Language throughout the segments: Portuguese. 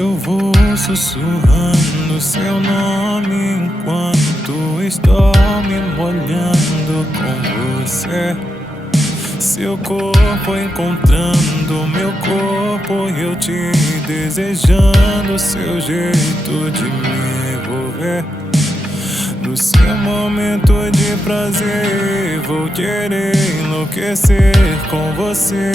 Eu vou sussurrando seu nome enquanto estou me molhando com você. Seu corpo encontrando meu corpo e eu te desejando. Seu jeito de me envolver. No seu momento de prazer vou querer enlouquecer com você.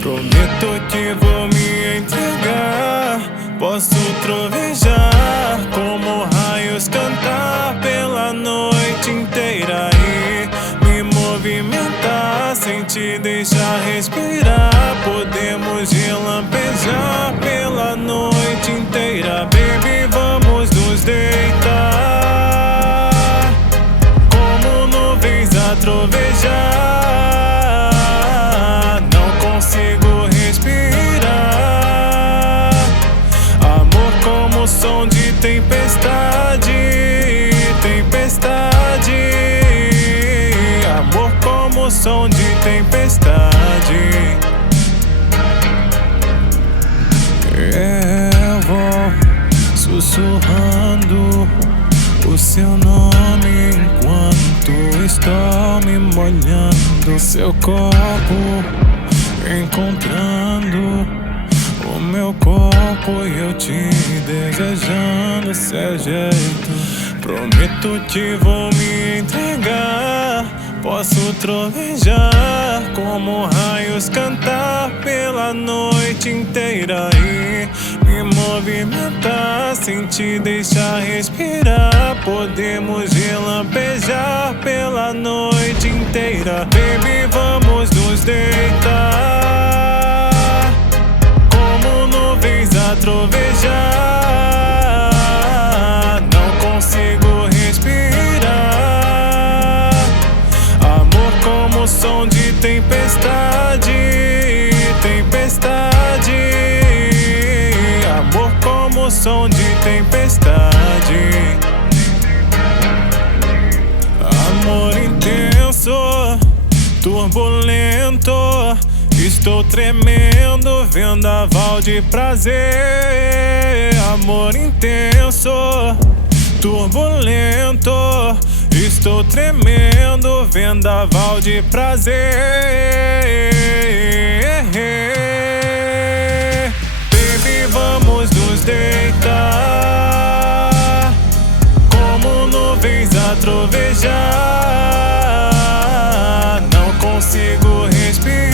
Prometo que vou me entregar. Posso trovejar como raios, cantar pela noite inteira e me movimentar sem te deixar respirar. Podemos relampejar pela noite inteira, baby, vamos nos deitar como nuvens a trovejar. Som de tempestade, tempestade. Amor como som de tempestade. Eu vou sussurrando o seu nome enquanto estou me molhando. Seu corpo encontrando o meu corpo e eu te desejando. Seu jeito, prometo que vou me entregar. Posso trovejar como raios, cantar pela noite inteira e me movimentar sem te deixar respirar. Podemos relampejar pela noite inteira, baby, vamos nos deitar a trovejar. Não consigo respirar. Amor como som de tempestade, tempestade. Amor como som de tempestade. Amor intenso, turbulento. Estou tremendo, vendaval de prazer. Amor intenso, turbulento. Estou tremendo, vendaval de prazer. Baby, vamos nos deitar como nuvens a trovejar. Não consigo respirar.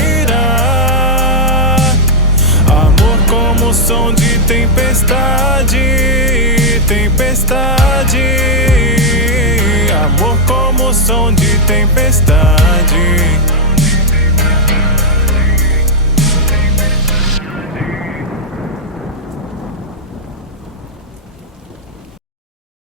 Som de tempestade, tempestade.